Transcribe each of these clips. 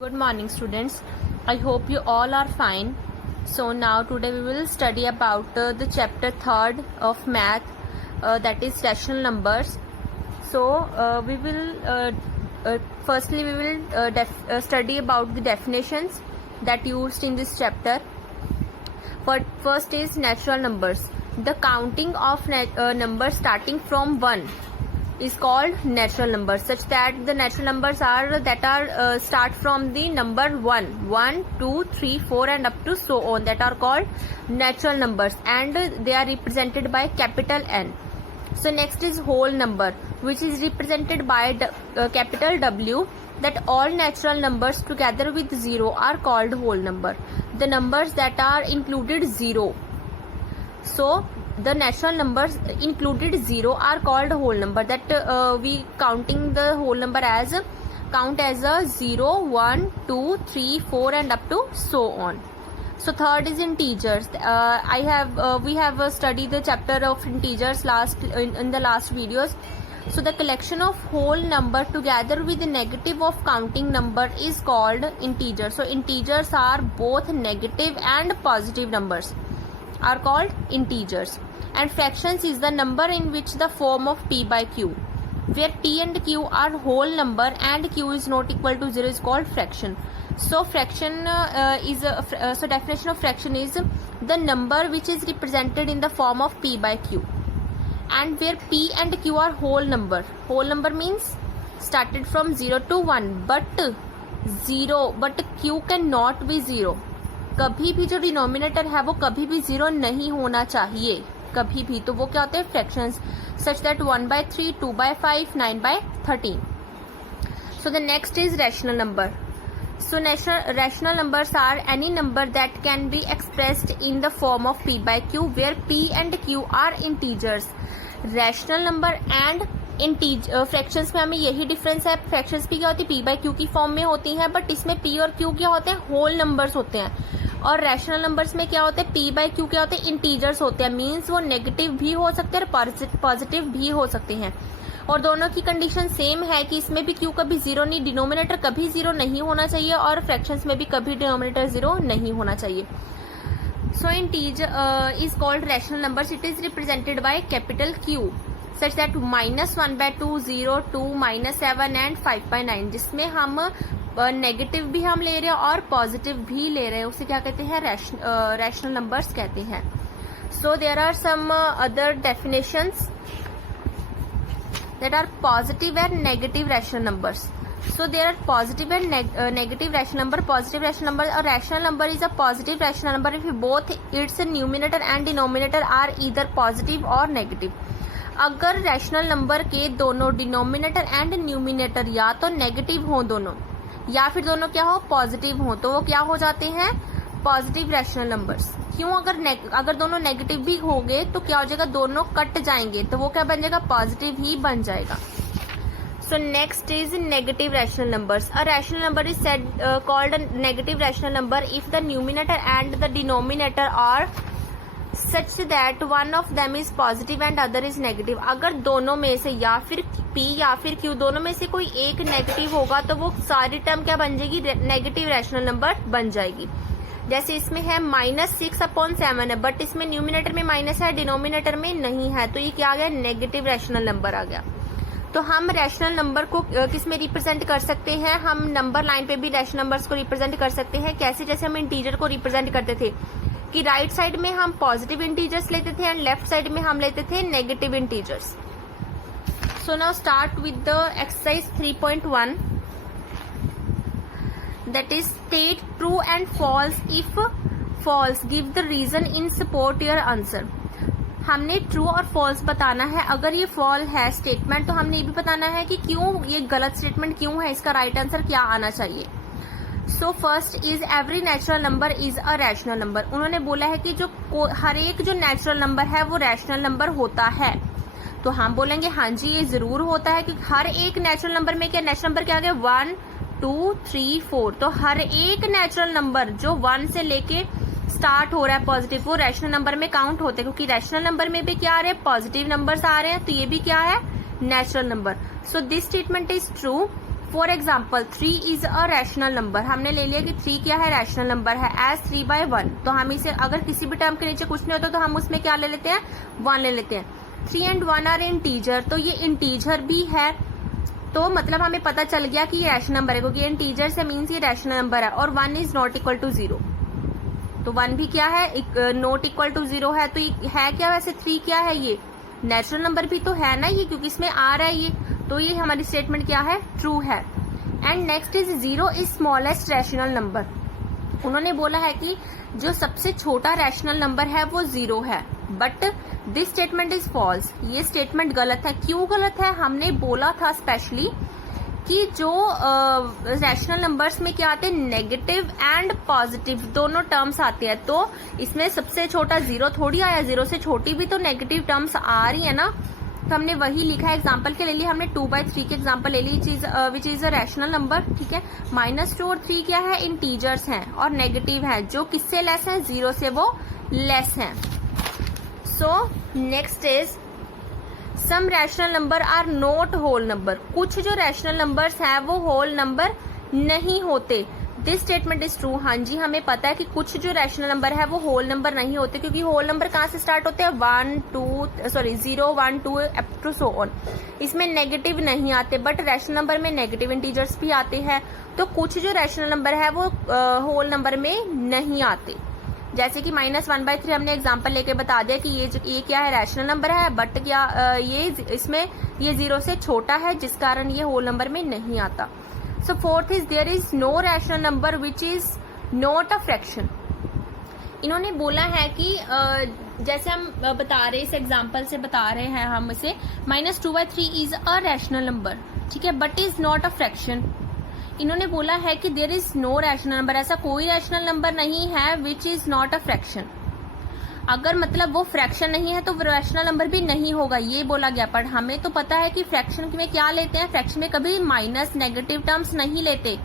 Good morning, students. I hope you all are fine. So now today we will study about the chapter 3rd of math, that is rational numbers. So we will firstly we will study about the definitions that used in this chapter. First is natural numbers. The counting of numbers starting from 1 is called natural numbers, such that the natural numbers are start from the number 1, 2, 3, 4 and up to so on, that are called natural numbers, and they are represented by capital N. So next is whole number, which is represented by capital W, that all natural numbers together with 0 are called whole number. The numbers that are included 0, so the natural numbers included 0 are called whole number, that we counting the whole number as count as a 0, 1, 2, 3, 4 and up to so on. So third is integers. We have studied the chapter of integers in the last videos. So the collection of whole number together with the negative of counting number is called integer. So integers are both negative and positive numbers are called integers. And fractions is the number in which the form of p by q, where p and q are whole number and q is not equal to 0, is called fraction. So fraction so definition of fraction is the number which is represented in the form of p by q, and where p and q are whole number. Whole number means started from 0 to 1, but q cannot be 0. कभी भी जो denominator है वो कभी भी 0 नहीं होना चाहिए, कभी भी. तो वो क्या होते हैं? Fractions, such that 1/3, 2/5, 9/13. So the next is rational number. So rational numbers are any number that can be expressed in the form of p by q, where p and q are integers. Rational number and fractions में हमें यही difference है. Fractions भी क्या होती है? p by q की form में होती हैं, बट इसमें p और q क्या होते हैं? होल नंबर्स होते हैं. और रैशनल नंबर्स में क्या होते हैं? p by q क्या होते हैं? इंटीजर्स होते हैं. मींस वो नेगेटिव भी हो सकते हैं और पॉजिटिव भी हो सकते हैं. और दोनों की कंडीशन सेम है कि इसमें भी q कभी 0 नहीं, डिनोमिनेटर कभी 0 नहीं होना चाहिए, और फ्रैक्शंस में भी कभी डिनोमिनेटर 0 नहीं होना चाहिए. So integer is called rational numbers. It is represented by capital Q, such that -1/2, 0, 2, -7 and 5/9, जिसमें हम नेगेटिव भी हम ले रहे हैं और पॉजिटिव भी ले रहे हैं, उसे क्या कहते हैं? रैशनल नंबर्स कहते हैं. So there are some other definitions that are positive and negative rational numbers. So there are positive and negative rational number. Positive rational number, a rational number is a positive rational number if both its numerator and denominator are either positive or negative. अगर rational number के दोनों denominator and numerator या तो negative हो दोनों, या फिर दोनों क्या हो? पॉजिटिव हो, तो वो क्या हो जाते हैं? Positive rational numbers. क्यों? अगर दोनों नेगेटिव भी हो गए तो क्या हो जाएगा? दोनों कट जाएंगे, तो वो क्या बन जाएगा? पॉजिटिव ही बन जाएगा. So next is negative rational numbers. A rational number is said called a negative rational number if the numerator and the denominator are such that one of them is positive and other is negative. अगर दोनों में से या फिर p या फिर q दोनों में से कोई एक नेगेटिव होगा तो वो सारी टर्म क्या बन जाएगी? नेगेटिव रैशनल नंबर बन जाएगी. जैसे इसमें है -6/7 है, बट इसमें न्यूमिनेटर में माइनस है, डिनोमिनेटर में नहीं है, तो ये क्या आ गया? नेगेटिव रैशनल नंबर आ गया. तो हम रैशनल नंबर को किस में रिप्रेजेंट कर सकते हैं? हम नंबर लाइन पे भी रैशनल नंबर्स को रिप्रेजेंट कर सकते हैं. कैसे? जैसे हम इंटीजर को रिप्रेजेंट करते थे कि राइट साइड में हम पॉजिटिव इंटीजर्स लेते थे एंड लेफ्ट साइड में हम लेते थे negative integers. So now start with the exercise 3.1, that is state true and false. If false, give the reason in support your answer. हमने ट्रू और फॉल्स बताना है. अगर ये फॉल है स्टेटमेंट तो हमने ये भी बताना है कि क्यों ये गलत स्टेटमेंट क्यों है, इसका राइट आंसर क्या आना चाहिए. So first is every natural number is a rational number. उन्होंने बोला है कि जो हर एक जो नेचुरल नंबर है वो रैशनल नंबर होता है. तो हम बोलेंगे हाँ जी ये जरूर होता है, क्योंकि हर एक नेचुरल नंबर में क्या? नेचुरल नंबर क्या आ गया? 1, 2, 3, 4. तो हर एक नेचुरल नंबर जो 1 से लेके स्टार्ट हो रहा है पॉजिटिव, वो रैशनल नंबर में काउंट होते हैं, क्योंकि रैशनल नंबर में भी क्या आ रहे हैं? पॉजिटिव नंबर्स आ रहे हैं, तो ये भी क्या है? Natural number. So this statement is true. For example 3 is a rational number, हमने ले लिया कि 3 क्या है, रैशनल नंबर है, एज 3/1। तो हम इसे अगर किसी भी टर्म के नीचे कुछ नहीं होता तो हम उसमें क्या ले लेते हैं, 1 ले लेते हैं। 3 and 1 आर इंटीजर, तो ये इंटीजर भी है, तो मतलब हमें पता चल गया कि ये रैशनल नंबर है, क्योंकि इंटीजर से मीन्स ये रैशनल नंबर है। और 1 इज नॉट इक्वल टू 0, तो 1 भी क्या है, नॉट इक्वल टू 0 है। तो ये है क्या वैसे, 3 क्या है, ये नेचुरल नंबर भी तो है ना ये, क्योंकि इसमें आ रहा है ये, तो ये हमारी स्टेटमेंट क्या है, ट्रू है। And next is 0 is smallest rational number. उन्होंने बोला है कि जो सबसे छोटा रैशनल नंबर है वो 0 है, but this statement is false. ये स्टेटमेंट गलत है। क्यों गलत है, हमने बोला था स्पेशली कि जो रैशनल नंबर्स में क्या आते हैं, नेगेटिव एंड पॉजिटिव दोनों टर्म्स आते हैं। तो इसमें सबसे छोटा 0 थोड़ी आया, 0 से छोटी भी तो नेगेटिव टर्म्स आ रही है ना, तो हमने वही लिखा है। एग्जाम्पल के ले लिया हमने 2/3 के एग्जाम्पल ले ली, which is a rational number, ठीक है। -2 और 3 क्या है, इंटीजर्स हैं और नेगेटिव है, जो किससे लेस है, 0 से वो लेस है। So next is some rational number are not whole number. कुछ जो रैशनल नंबर्स हैं वो होल नंबर नहीं होते। This statement is true. हाँ जी, हमें पता है कि कुछ जो रैशनल नंबर है वो होल नंबर नहीं होते, क्योंकि होल नंबर कहाँ से स्टार्ट होते हैं, 0 1 2 अप टू सो ऑन। इसमें नेगेटिव नहीं आते, बट रैशनल नंबर में नेगेटिव इंटीजर्स भी आते हैं। तो कुछ जो रैशनल नंबर है वो होल नंबर में नहीं आते। जैसे कि -1/3 हमने एग्जांपल लेके बता दिया कि ये क्या है, रैशनल नंबर है, बट क्या ये इसमें ये 0 से छोटा है, जिस कारण ये होल नंबर में नहीं आता। So fourth is there is no rational number which is not a fraction. इन्होंने बोला है कि जैसे हम बता रहे, इस एग्जांपल से बता रहे हैं हम इसे, -2/3 इज अ रैशनल नंबर, ठीक है, but is not a fraction. इन्होंने बोला है कि there is no rational number, ऐसा कोई रैशनल नंबर नहीं है which is not a fraction. अगर मतलब वो फ्रैक्शन नहीं है तो रैशनल नंबर भी नहीं होगा, ये बोला गया। पर हमें तो पता है कि फ्रैक्शन में क्या लेते हैं, फ्रैक्शन में कभी माइनस नेगेटिव टर्म्स नहीं लेते।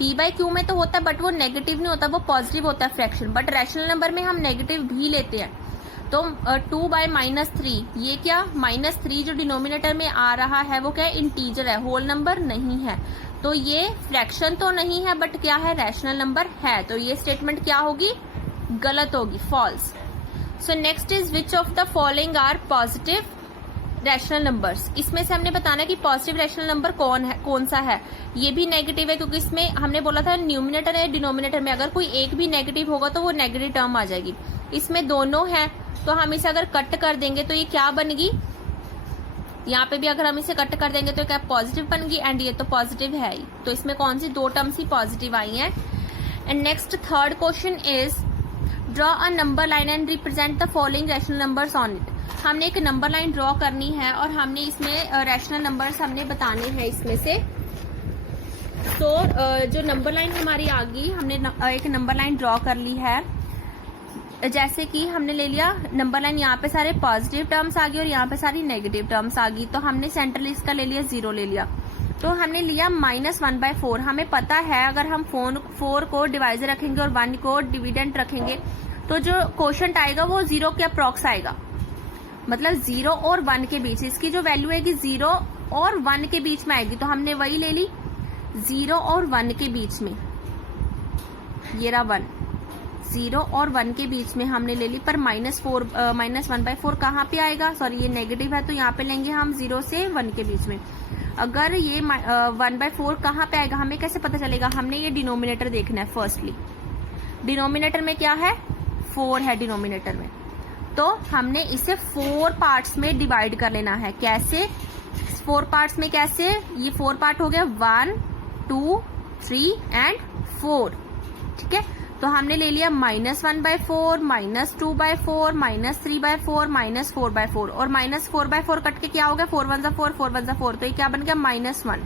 p/q में तो होता है, बट वो नेगेटिव नहीं होता, वो पॉजिटिव होता है फ्रैक्शन। बट रैशनल नंबर में हम नेगेटिव भी लेते हैं। तो 2/-3, ये क्या, -3 जो डिनोमिनेटर में आ रहा है वो क्या है, इंटीजर है, होल नंबर नहीं है। तो ये फ्रैक्शन तो नहीं है, बट क्या है, रैशनल नंबर है। तो ये स्टेटमेंट क्या होगी, गलत होगी, false. So next is which of the following are positive rational numbers. इसमें से हमने बताना है कि पॉजिटिव रैशनल नंबर कौन सा है। ये भी नेगेटिव है, क्योंकि इसमें हमने बोला था न्यूमिनेटर है, डिनोमिनेटर में अगर कोई एक भी नेगेटिव होगा तो वो नेगेटिव टर्म आ जाएगी। इसमें दोनों है, तो हम इसे अगर कट कर देंगे तो ये क्या बनेगी, यहाँ पे भी अगर हम इसे कट कर देंगे तो क्या पॉजिटिव बन गई, एंड ये तो पॉजिटिव है ही। तो इसमें कौन सी दो टर्म्स ही पॉजिटिव आई हैं। And next third question is draw a number line and represent the following rational numbers on it. हमने एक नंबर लाइन ड्रॉ करनी है और हमने इसमें रैशनल नंबर्स हमने बताने हैं इसमें से। तो जो नंबर लाइन हमारी आ गई, हमने एक नंबर लाइन ड्रॉ कर ली है। जैसे कि हमने ले लिया नंबर लाइन, यहाँ पे सारे पॉजिटिव टर्म्स आ गए और यहाँ पे सारी नेगेटिव टर्म्स आ गई। तो हमने सेंट्रल इसका ले लिया 0 ले लिया। तो हमने लिया -1/4। हमें पता है अगर हम 4 को डिवाइजर रखेंगे और 1 को डिविडेंट रखेंगे तो जो क्वोशंट आएगा वो 0 के अप्रॉक्स आएगा, मतलब 0 और 1 के बीच। इसकी जो वैल्यू आएगी 0 और 1 के बीच में आएगी। तो हमने वही ले ली 0 और 1 के बीच में, ये रहा 1, 0 और 1 के बीच में हमने ले ली। पर -1/4 कहाँ पे आएगा, सॉरी ये नेगेटिव है तो यहाँ पे लेंगे हम 0 से 1 के बीच में। अगर ये 1/4 कहाँ पे आएगा, हमें कैसे पता चलेगा, हमने ये डिनोमिनेटर देखना है। फर्स्टली डिनोमिनेटर में क्या है, 4 है डिनोमिनेटर में, तो हमने इसे 4 पार्ट्स में डिवाइड कर लेना है। कैसे 4 पार्ट्स में, कैसे, ये 4 पार्ट हो गया 1 2 3 एंड 4, ठीक है। तो हमने ले लिया -1/4, -2/4, -3/4, -4/4 और -4/4 कट के क्या हो गया, 4 1 4, 4 1 4, तो ये क्या बन गया -1।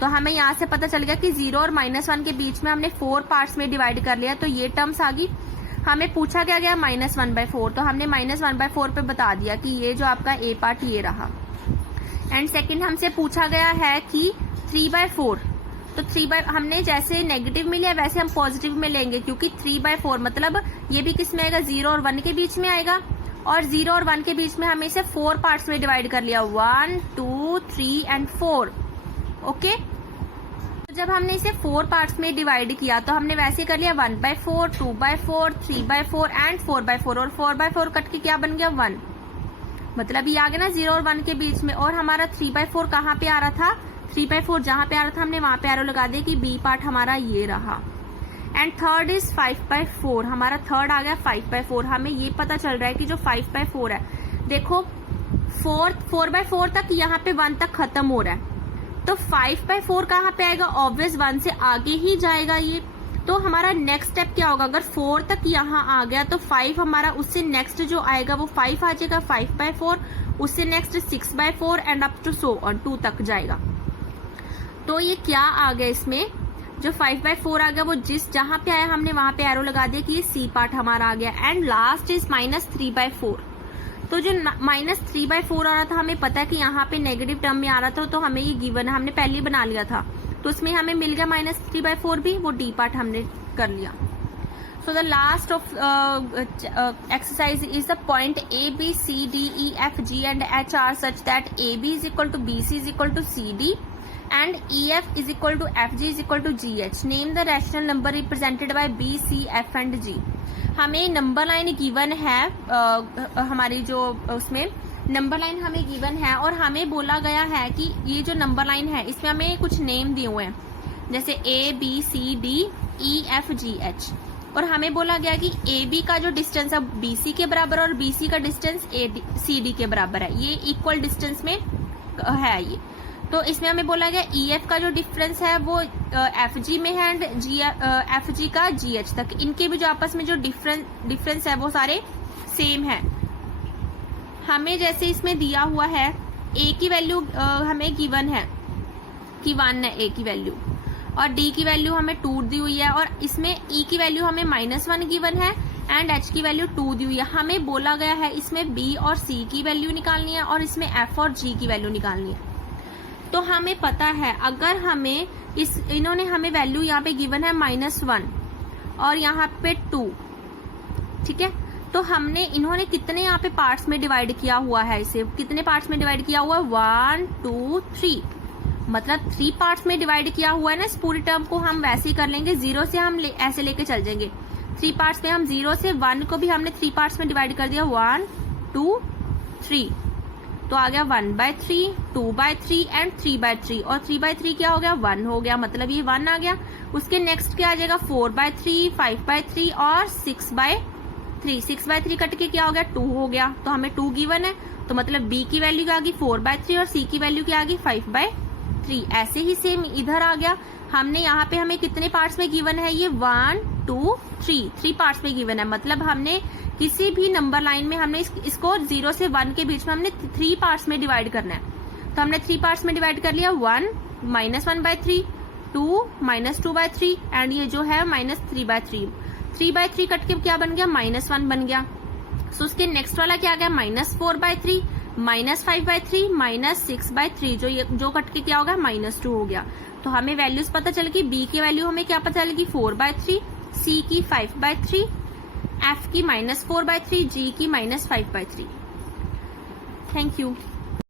तो हमें यहाँ से पता चल गया कि 0 और -1 के बीच में हमने 4 पार्ट्स में डिवाइड कर लिया। तो ये टर्म्स आ गई। हमें पूछा क्या गया, -1/4, तो हमने -1/4 पे बता दिया कि ये जो आपका ए पार्ट ये रहा। एंड सेकेंड हमसे पूछा गया है कि 3/4, तो हमने जैसे नेगेटिव में लिया वैसे हम पॉजिटिव में लेंगे, क्योंकि 3/4 मतलब ये भी किस में आएगा, 0 और 1 के बीच में आएगा। और 0 और 1 के बीच में हमें इसे 4 पार्ट्स में डिवाइड कर लिया, 1 2 3 एंड 4, ओके। जब हमने इसे 4 पार्ट्स में डिवाइड किया तो हमने वैसे कर लिया 1/4, 2/4, 3/4 एंड 4/4, और 4/4 कट के क्या बन गया 1, मतलब ये आ गया ना 0 और 1 के बीच में। और हमारा 3/4 कहाँ पे आ रहा था, 3/4 जहां पे आ रहा था हमने वहां पे एरो लगा दिया कि बी पार्ट हमारा ये रहा। एंड थर्ड इज 5/4, हमारा थर्ड आ गया 5/4। हमें ये पता चल रहा है कि जो 5/4 है, देखो 4/4 तक यहाँ पे 1 तक खत्म हो रहा है, तो 5/4 कहाँ पे आएगा, ऑब्वियस 1 से आगे ही जाएगा ये। तो हमारा नेक्स्ट स्टेप क्या होगा, अगर 4 तक यहाँ आ गया तो 5 हमारा उससे नेक्स्ट जो आएगा वो 5 आ जाएगा, 5/4, उससे next 6/4 and up to so on 2 तक जाएगा। तो ये क्या आ गया, इसमें जो 5/4 आ गया वो जहां पे आया हमने वहां पे एरो लगा दिया कि ये सी पार्ट हमारा आ गया। And last is -3/4। तो जो -3/4 आ रहा था, हमें पता है कि यहाँ पे नेगेटिव टर्म में आ रहा था, तो हमें ये गिवन है, हमने पहले ही बना लिया था, तो उसमें हमें मिल गया -3/4 भी, वो डी पार्ट हमने कर लिया। So the last of exercise is the point A, B, C, D, E, F, G and H are such that AB is equal to BC is equal to CD and EF is equal to FG is equal to GH. Name the rational number represented by B, C, F and G. हमें number line given है, हमारी जो उसमें number line हमें given है, और हमें बोला गया है कि ये जो नंबर लाइन है इसमें हमें कुछ नेम दिए हुए हैं, जैसे A, B, C, D, E, F, G, H, और हमें बोला गया कि AB का जो डिस्टेंस है BC के बराबर और BC का डिस्टेंस CD के बराबर है, ये इक्वल डिस्टेंस में है ये। तो इसमें हमें बोला गया EF का जो डिफरेंस है वो FG में है एंड FG का GH तक, इनके भी जो आपस में जो डिफरेंस है वो सारे सेम है। हमें जैसे इसमें दिया हुआ है A की वैल्यू हमें गिवन है कि 1 है A की वैल्यू, और D की वैल्यू हमें 2 दी हुई है, और इसमें E की वैल्यू हमें -1 गिवन है एंड H की वैल्यू 2 दी हुई है। हमें बोला गया है इसमें B और C की वैल्यू निकालनी है और इसमें F और G की वैल्यू निकालनी है। तो हमें पता है, अगर हमें इन्होंने हमें वैल्यू यहाँ पे गिवन है -1 और यहाँ पे 2, ठीक है, तो हमने इन्होंने कितने यहाँ पे पार्ट्स में डिवाइड किया हुआ है, इसे कितने पार्ट्स में डिवाइड किया हुआ है, 1 2 3, मतलब 3 पार्ट्स में डिवाइड किया हुआ है ना। इस पूरी टर्म को हम वैसे ही कर लेंगे, 0 से हम ऐसे लेके चल जाएंगे 3 पार्ट्स में, हम 0 से 1 को भी हमने 3 पार्ट्स में डिवाइड कर दिया, 1 2 3, तो आ गया 1/3, 2/3 एंड 3/3, और 3/3 क्या हो गया 1 हो गया, मतलब ये 1 आ गया। उसके नेक्स्ट क्या आ जाएगा 4/3, 5/3 और 6/3, 6/3 कट के क्या हो गया 2 हो गया, तो हमें 2 गिवन है, तो मतलब B की वैल्यू क्या आ गई 4/3 और C की वैल्यू क्या आ गई 5/3। ऐसे ही सेम इधर आ गया, हमने यहाँ पे हमें कितने पार्ट्स में गिवन है, ये 1 2 3 पार्ट्स में गिवन है, मतलब हमने किसी भी नंबर लाइन में हमने इसको 0 से 1 के बीच में हमने 3 पार्ट्स में डिवाइड करना है। तो हमने 3 पार्ट्स में डिवाइड कर लिया, 1 -1/3, 2 -2/3 एंड ये जो है -3/3। 3/3 कट के क्या बन गया -1 बन गया। सो उसके नेक्स्ट वाला क्या आ गया -4/3, -5/3, -6/3, जो कट के क्या होगा -2 हो गया। तो हमें वैल्यूज पता चल गई, B की वैल्यू हमें क्या पता चलेगी 4/3, C की 5/3, F की -4/3, G की -5/3। Thank you.